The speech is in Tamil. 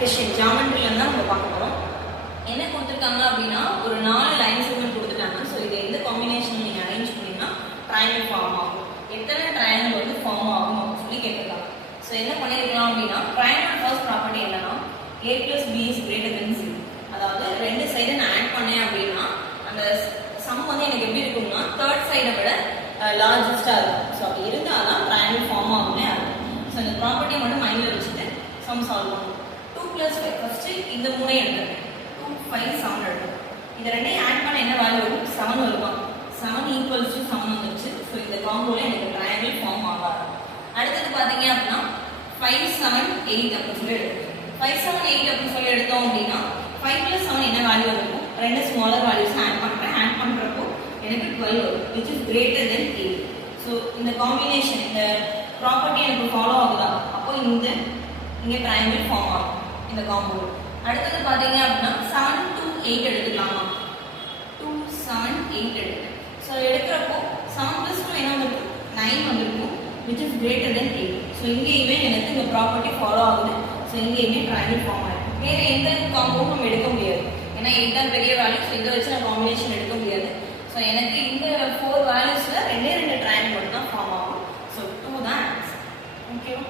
கொஸ்டின் ஜியோமெட்ரில தான் நம்ம பார்க்க போறோம். என்ன கொடுத்துருக்காங்க அப்படின்னா ஒரு 4 லைன் செக்மெண்ட் கொடுத்துட்டாங்க. ஸோ இது எந்த காம்பினேஷன் நீங்க அரேஞ்ச் பண்ணீங்கன்னா ட்ரையாங்கிள் ஃபார்ம் ஆகும். எத்தனை ட்ரையாங்கிள் வந்து ஃபார்ம் ஆகும் அப்படின்னு சொல்லி கேட்டிருக்காங்க. ஸோ என்ன பண்ணிருக்கலாம் அப்படின்னா ட்ரையாங்கிள் ஃபர்ஸ்ட் ப்ராப்பர்ட்டி என்னன்னா a plus b is greater than c. அதாவது ரெண்டு சைடு நான் ஆட் பண்ணேன் அப்படின்னா அந்த சம் வந்து எனக்கு எப்படி இருக்கும்னா தேர்ட் சைடை விட லார்ஜஸ்டா இருக்கும். ஸோ அப்படி இருந்தாதான் ட்ரையாங்கிள் ஃபார்ம் ஆகுமே ஆகும். ஸோ இந்த ப்ராப்பர்ட்டியை மட்டும் மைண்ட்ல வச்சுட்டு சம் சால்வ் பண்ணுவோம். 2 plus 5 ஃபர்ஸ்ட் இந்த மூணை எடுத்துக்கேன். 2 5 7 எடுத்துக்கேன். இந்த ரெண்டையும் ஆட் பண்ண என்ன வேல்யூ வரும்? 7 வருமா? 7 ஈக்குவல்ஸ் டு 7 வந்துச்சு. ஸோ இந்த காம்போல எனக்கு ட்ரையாங்கிள் ஃபார்ம் ஆகாது. அடுத்தது பாத்தீங்க அப்படின்னா 5 7 8 அப்படின்னு சொல்லி எடுத்துக்கேன். 5 7 8 அப்படின்னு சொல்லி எடுத்தோம் அப்படின்னா 5 plus 7 என்ன வேல்யூ இருக்கும்? ரெண்டு ஸ்மாலர் வேல்யூஸ் ஆட் பண்றேன். ஆட் பண்றப்போ எனக்கு 12 வரும், which is greater than 8. So இந்த காம்பினேஷன் இந்த ப்ராப்பர்ட்டி எனக்கு ஃபாலோ ஆகுதா? அப்போ இங்க ட்ரையாங்கிள் ஃபார்ம் ஆகும் இந்த காம்போ. அடுத்தது பாத்தீங்க அப்படின்னா 7 to 8 எடுத்துக்கலாமா? 2 7 8 எடுக்கிறேன். ஸோ எடுக்கிறப்போ 7 plus 2 என்ன வந்திருக்கும்? 9 வந்திருக்கும், which is greater than 8. So இங்கேயுமே எனக்கு இந்த ப்ராப்பர்ட்டி ஃபாலோ ஆகுது. ஸோ இங்கேயுமே ட்ரையாங்கிள் ஃபார்ம் ஆகும். வேற எந்த காம்போவும் நம்ம எடுக்க முடியாது, ஏன்னா 8 தான் பெரிய வேல்யூ. ஸோ இதை வச்சு நான் காம்பினேஷன் எடுக்க முடியாது. ஸோ எனக்கு இந்த 4 வேல்யூஸ்ல ரெண்டே 2 ட்ரையாங்கிள் மட்டும் தான் ஃபார்ம் ஆகும். ஸோ 2 தான் ஆன்சர். ஓகேவா?